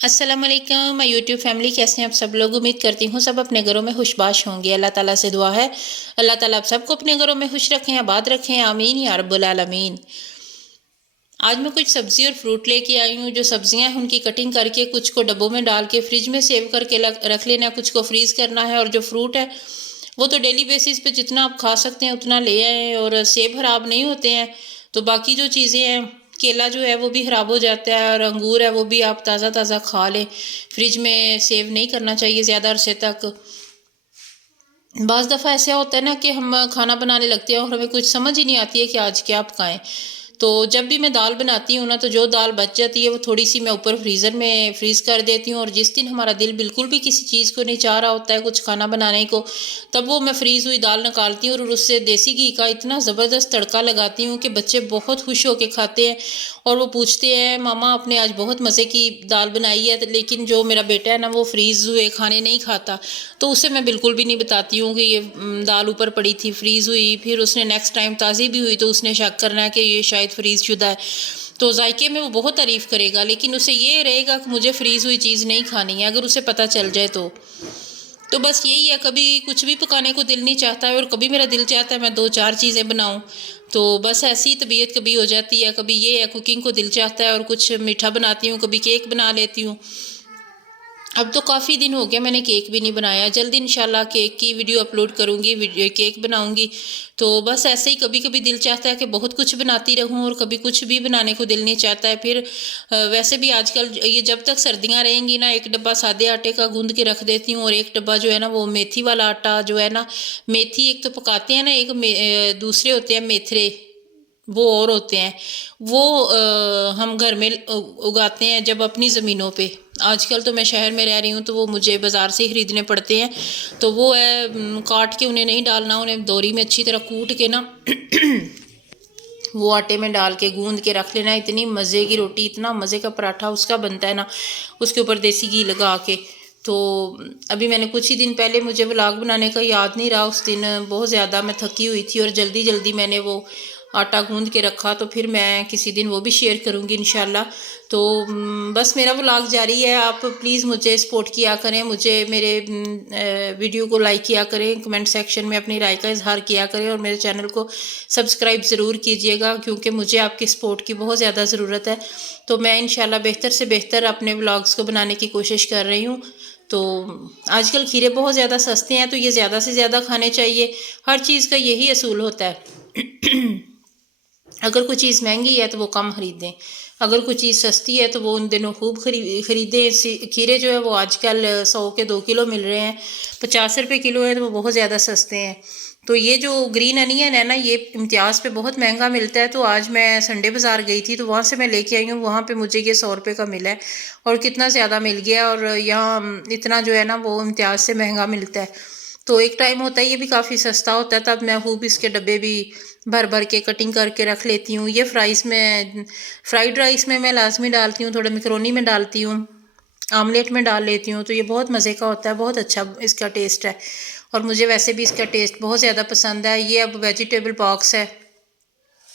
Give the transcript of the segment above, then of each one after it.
अस्सलामुअलैकुम my YouTube family, कैसे हैं आप सब लोग। उम्मीद करती हूँ सब अपने घरों में खुशबाश होंगे। अल्लाह ताला से दुआ है, अल्लाह ताला आप सबको अपने घरों में खुश रखें, आबाद रखें, आमीन या रब्बुल आलमीन। आज मैं कुछ सब्ज़ी और फ्रूट लेके आई हूँ। जो सब्ज़ियाँ हैं उनकी कटिंग करके कुछ को डब्बों में डाल के फ्रिज में सेव करके रख लेना है, कुछ को फ्रीज़ करना है। और जो फ्रूट है वो तो डेली बेसिस पे जितना आप खा सकते हैं उतना ले आएँ, और सेब खराब नहीं होते हैं। तो बाकी जो चीज़ें हैं, केला जो है वो भी ख़राब हो जाता है, और अंगूर है वो भी आप ताज़ा ताज़ा खा लें। फ्रिज में सेव नहीं करना चाहिए ज़्यादा अरसे तक। बाज़ दफ़ा ऐसा होता है ना कि हम खाना बनाने लगते हैं और हमें कुछ समझ ही नहीं आती है कि आज क्या पकाएं। तो जब भी मैं दाल बनाती हूँ ना, तो जो दाल बच जाती है वो थोड़ी सी मैं ऊपर फ्रीज़र में फ्रीज़ कर देती हूँ। और जिस दिन हमारा दिल बिल्कुल भी किसी चीज़ को नहीं चाह रहा होता है कुछ खाना बनाने को, तब वो मैं फ्रीज़ हुई दाल निकालती हूँ और उससे देसी घी का इतना ज़बरदस्त तड़का लगाती हूँ कि बच्चे बहुत खुश होकर खाते हैं। और वो पूछते हैं, मामा आपने आज बहुत मज़े की दाल बनाई है। लेकिन जो मेरा बेटा है ना, वो फ्रीज़ हुए खाने नहीं खाता, तो उसे मैं बिल्कुल भी नहीं बताती हूँ कि ये दाल ऊपर पड़ी थी फ्रीज़ हुई, फिर उसने नेक्स्ट टाइम ताज़ी भी हुई तो उसने शक करना है कि ये शायद फ्रीज़ शुदा है। तो जायके में वो बहुत तारीफ़ करेगा, लेकिन उसे ये रहेगा कि मुझे फ्रीज़ हुई चीज़ नहीं खानी है, अगर उसे पता चल जाए तो बस यही है। कभी कुछ भी पकाने को दिल नहीं चाहता है और कभी मेरा दिल चाहता है मैं दो चार चीज़ें बनाऊं। तो बस ऐसी तबीयत कभी हो जाती है। कभी ये है कुकिंग को दिल चाहता है और कुछ मीठा बनाती हूँ, कभी केक बना लेती हूँ। अब तो काफ़ी दिन हो गया मैंने केक भी नहीं बनाया। जल्दी इंशाल्लाह केक की वीडियो अपलोड करूँगी, केक बनाऊँगी। तो बस ऐसे ही कभी कभी दिल चाहता है कि बहुत कुछ बनाती रहूँ और कभी कुछ भी बनाने को दिल नहीं चाहता है। फिर वैसे भी आजकल ये जब तक सर्दियाँ रहेंगी ना, एक डब्बा सादे आटे का गूंद के रख देती हूँ, और एक डब्बा जो है ना वो मेथी वाला आटा जो है ना, मेथी एक तो पकाते हैं ना, एक दूसरे होते हैं मेथरे, वो और होते हैं। वो हम घर में उगाते हैं जब अपनी ज़मीनों पे। आजकल तो मैं शहर में रह रही हूँ तो वो मुझे बाज़ार से ही ख़रीदने पड़ते हैं। तो वो है, काट के उन्हें नहीं डालना, उन्हें दोरी में अच्छी तरह कूट के ना वो आटे में डाल के गूंद के रख लेना। इतनी मज़े की रोटी, इतना मज़े का पराठा उसका बनता है ना, उसके ऊपर देसी घी लगा के। तो अभी मैंने कुछ ही दिन पहले, मुझे व्लॉग बनाने का याद नहीं रहा, उस दिन बहुत ज़्यादा मैं थकी हुई थी और जल्दी जल्दी मैंने वो आटा गूंद के रखा। तो फिर मैं किसी दिन वो भी शेयर करूँगी इंशाल्लाह। तो बस मेरा व्लॉग जारी है। आप प्लीज़ मुझे सपोर्ट किया करें, मुझे मेरे वीडियो को लाइक किया करें, कमेंट सेक्शन में अपनी राय का इजहार किया करें, और मेरे चैनल को सब्सक्राइब ज़रूर कीजिएगा, क्योंकि मुझे आपकी सपोर्ट की बहुत ज़्यादा ज़रूरत है। तो मैं इंशाल्लाह बेहतर से बेहतर अपने व्लॉग्स को बनाने की कोशिश कर रही हूँ। तो आजकल खीरे बहुत ज़्यादा सस्ते हैं, तो ये ज़्यादा से ज़्यादा खाने चाहिए। हर चीज़ का यही असूल होता है। अगर कोई चीज़ महंगी है तो वो कम ख़रीदें, अगर कोई चीज़ सस्ती है तो वो उन दिनों खूब ख़रीदें। खीरे जो है वो आजकल 100 के 2 किलो मिल रहे हैं, 50 रुपये किलो है, तो वो बहुत ज़्यादा सस्ते हैं। तो ये जो ग्रीन अनियन है ना, ये इम्तियाज़ पे बहुत महंगा मिलता है। तो आज मैं संडे बाज़ार गई थी तो वहाँ से मैं लेके आई हूँ। वहाँ पे मुझे ये 100 रुपये का मिला है, और कितना ज़्यादा मिल गया। और यहाँ इतना जो है ना वो इम्तियाज़ से महंगा मिलता है। तो एक टाइम होता है ये भी काफ़ी सस्ता होता है, तब मैं खूब इसके डब्बे भी भर भर के कटिंग करके रख लेती हूँ। ये फ्राइड राइस में मैं लाजमी डालती हूँ, थोड़ा मैकरोनी में डालती हूँ, आमलेट में डाल लेती हूँ। तो ये बहुत मज़े का होता है, बहुत अच्छा इसका टेस्ट है, और मुझे वैसे भी इसका टेस्ट बहुत ज़्यादा पसंद है। ये अब वेजिटेबल बॉक्स है,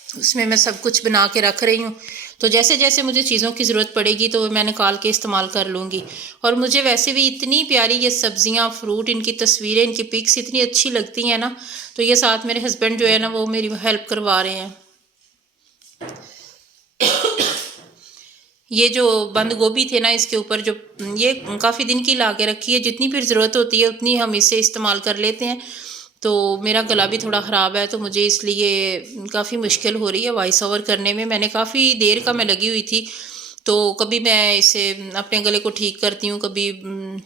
उसमें मैं सब कुछ बना के रख रही हूँ। तो जैसे जैसे मुझे चीज़ों की ज़रूरत पड़ेगी तो मैं निकाल के इस्तेमाल कर लूँगी। और मुझे वैसे भी इतनी प्यारी ये सब्ज़ियाँ, फ्रूट, इनकी तस्वीरें, इनकी पिक्स इतनी अच्छी लगती हैं ना। तो ये साथ मेरे हस्बैंड जो है ना वो मेरी हेल्प करवा रहे हैं। ये जो बंद गोभी थे ना, इसके ऊपर जो ये काफ़ी दिन की ला के रखी है, जितनी फिर ज़रूरत होती है उतनी हम इसे इस्तेमाल कर लेते हैं। तो मेरा गला भी थोड़ा ख़राब है, तो मुझे इसलिए काफ़ी मुश्किल हो रही है वॉइस ओवर करने में। मैंने काफ़ी देर का मैं लगी हुई थी, तो कभी मैं इसे अपने गले को ठीक करती हूँ, कभी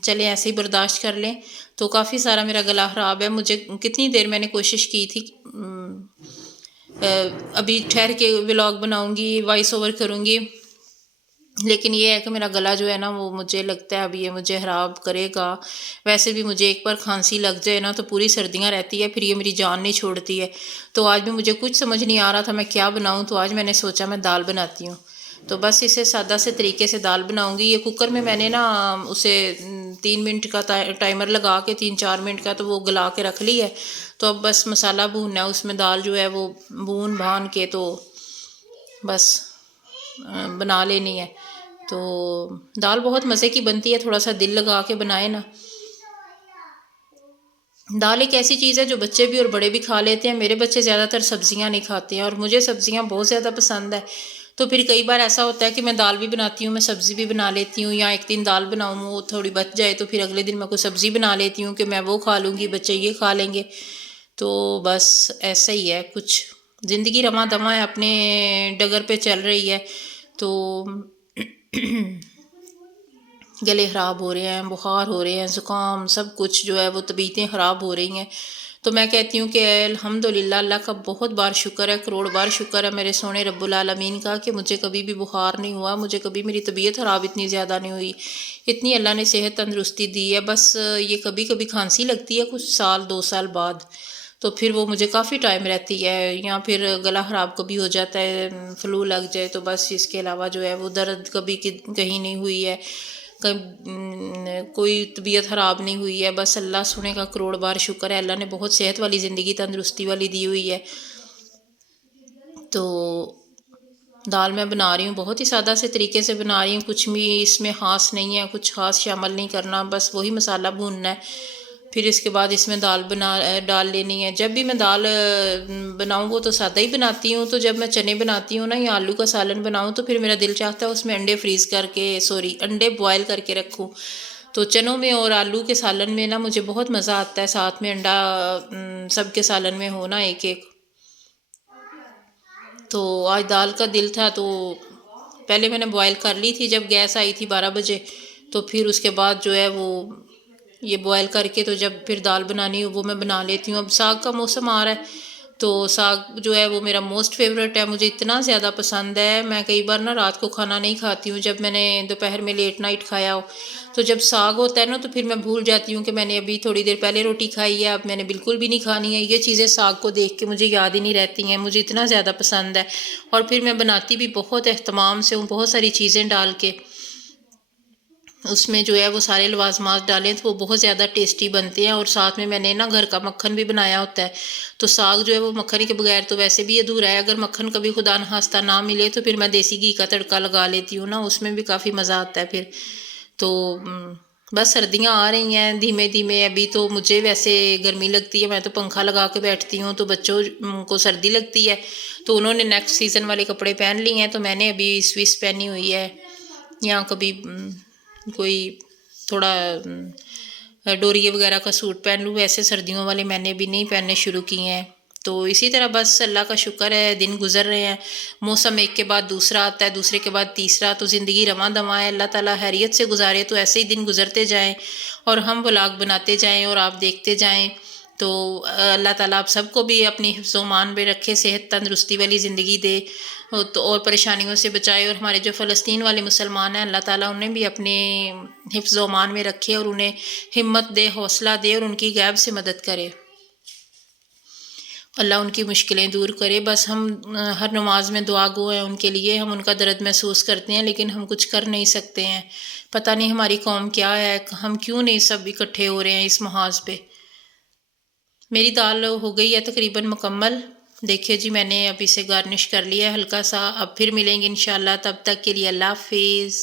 चले ऐसे ही बर्दाश्त कर लें। तो काफ़ी सारा मेरा गला ख़राब है। मुझे कितनी देर मैंने कोशिश की थी, अभी ठहर के व्लॉग बनाऊँगी, वॉइस ओवर करूँगी, लेकिन ये है कि मेरा गला जो है ना वो मुझे लगता है अब ये मुझे ख़राब करेगा। वैसे भी मुझे एक बार खांसी लग जाए ना तो पूरी सर्दियाँ रहती है, फिर ये मेरी जान नहीं छोड़ती है। तो आज भी मुझे कुछ समझ नहीं आ रहा था मैं क्या बनाऊँ, तो आज मैंने सोचा मैं दाल बनाती हूँ। तो बस इसे सादा से तरीके से दाल बनाऊँगी। ये कुकर में मैंने ना उसे 3 मिनट का टाइमर लगा के, 3-4 मिनट का, तो वो गला के रख ली है। तो अब बस मसाला भूनना है, उसमें दाल जो है वो भून भान के तो बस बना लेनी है। तो दाल बहुत मज़े की बनती है, थोड़ा सा दिल लगा के बनाए ना। दाल एक ऐसी चीज़ है जो बच्चे भी और बड़े भी खा लेते हैं। मेरे बच्चे ज़्यादातर सब्जियां नहीं खाते हैं और मुझे सब्जियां बहुत ज़्यादा पसंद है। तो फिर कई बार ऐसा होता है कि मैं दाल भी बनाती हूँ, मैं सब्ज़ी भी बना लेती हूँ, या एक दिन दाल बनाऊँ वो थोड़ी बच जाए तो फिर अगले दिन मैं कोई सब्ज़ी बना लेती हूँ कि मैं वो खा लूँगी, बच्चे ये खा लेंगे। तो बस ऐसा ही है कुछ, ज़िंदगी रमा दमा है, अपने डगर पे चल रही है। तो गले ख़राब हो रहे हैं, बुखार हो रहे हैं, ज़ुकाम, सब कुछ जो है वो तबीयतें ख़राब हो रही हैं। तो मैं कहती हूँ कि अल्हम्दुलिल्लाह, अल्लाह का बहुत बार शुक्र है, करोड़ बार शुक्र है मेरे सोने रब्बुल आलमीन का कि मुझे कभी भी बुखार नहीं हुआ, मुझे कभी मेरी तबीयत ख़राब इतनी ज़्यादा नहीं हुई। इतनी अल्लाह ने सेहत तंदरुस्ती दी है। बस ये कभी कभी खांसी लगती है कुछ साल 2 साल बाद, तो फिर वो मुझे काफ़ी टाइम रहती है, या फिर गला ख़राब कभी हो जाता है, फ्लू लग जाए, तो बस इसके अलावा जो है वो दर्द कभी कहीं नहीं हुई है, कोई तबीयत ख़राब नहीं हुई है। बस अल्लाह सुने का करोड़ बार शुक्र है, अल्लाह ने बहुत सेहत वाली ज़िंदगी तंदरुस्ती वाली दी हुई है। तो दाल मैं बना रही हूँ बहुत ही सादा से तरीके से बना रही हूँ, कुछ भी इसमें ख़ास नहीं है, कुछ ख़ास शामिल नहीं करना, बस वही मसाला भूनना है। फिर इसके बाद इसमें दाल डाल लेनी है। जब भी मैं दाल बनाऊँ वो तो सादा ही बनाती हूँ। तो जब मैं चने बनाती हूँ ना या आलू का सालन बनाऊँ तो फिर मेरा दिल चाहता है उसमें अंडे बॉयल करके रखूँ। तो चनों में और आलू के सालन में ना मुझे बहुत मज़ा आता है, साथ में अंडा सबके सालन में हो ना एक एक। तो आज दाल का दिल था तो पहले मैंने बॉयल कर ली थी जब गैस आई थी 12 बजे। तो फिर उसके बाद जो है वो ये बॉयल करके तो जब फिर दाल बनानी हो वो मैं बना लेती हूँ। अब साग का मौसम आ रहा है तो साग जो है वो मेरा मोस्ट फेवरेट है, मुझे इतना ज़्यादा पसंद है। मैं कई बार ना रात को खाना नहीं खाती हूँ, जब मैंने दोपहर में लेट नाइट खाया हो तो जब साग होता है ना तो फिर मैं भूल जाती हूँ कि मैंने अभी थोड़ी देर पहले रोटी खाई है, अब मैंने बिल्कुल भी नहीं खानी है। ये चीज़ें साग को देख के मुझे याद ही नहीं रहती हैं, मुझे इतना ज़्यादा पसंद है। और फिर मैं बनाती भी बहुत एहतमाम से हूँ, बहुत सारी चीज़ें डाल के उसमें जो है वो सारे लवाजमात डालें तो वो बहुत ज़्यादा टेस्टी बनते हैं। और साथ में मैंने ना घर का मक्खन भी बनाया होता है। तो साग जो है वो मक्खन के बगैर तो वैसे भी अधूरा है, अगर मक्खन कभी खुदा न खास्ता ना मिले तो फिर मैं देसी घी का तड़का लगा लेती हूँ ना, उसमें भी काफ़ी मज़ा आता है फिर। तो बस सर्दियाँ आ रही हैं धीमे धीमे, अभी तो मुझे वैसे गर्मी लगती है, मैं तो पंखा लगा के बैठती हूँ, तो बच्चों को सर्दी लगती है तो उन्होंने नेक्स्ट सीज़न वाले कपड़े पहन लिए हैं, तो मैंने अभी स्विस पहनी हुई है। या कभी कोई थोड़ा डोरिये वगैरह का सूट पहन लूँ, वैसे सर्दियों वाले मैंने भी नहीं पहनने शुरू किए हैं। तो इसी तरह बस अल्लाह का शुक्र है, दिन गुजर रहे हैं, मौसम एक के बाद दूसरा आता है, दूसरे के बाद तीसरा, तो ज़िंदगी रवां दवां है। अल्लाह ताला खैरियत से गुजारे तो ऐसे ही दिन गुजरते जाएं और हम व्लॉग बनाते जाएं और आप देखते जाएं। तो अल्लाह ताला आप सबको भी अपनी हिफ्ज़ मान में रखे, सेहत तंदरुस्ती वाली ज़िंदगी दे तो और परेशानियों से बचाए। और हमारे जो फ़लस्तीन वाले मुसलमान हैं, अल्लाह ताला उन्हें भी अपने हिफ्ज़ मान में रखे और उन्हें हिम्मत दे, हौसला दे और उनकी गैब से मदद करे। अल्लाह उनकी मुश्किलें दूर करे। बस हम हर नमाज में दुआ गो हैं उनके लिए, हम उनका दर्द महसूस करते हैं लेकिन हम कुछ कर नहीं सकते हैं। पता नहीं हमारी कौम क्या है, हम क्यों नहीं सब इकट्ठे हो रहे हैं इस महाज पे। मेरी दाल हो गई है तकरीबन मुकम्मल। देखिए जी, मैंने अब इसे गार्निश कर लिया है हल्का सा। अब फिर मिलेंगे इंशाल्लाह, तब तक के लिए अल्लाह हाफिज़।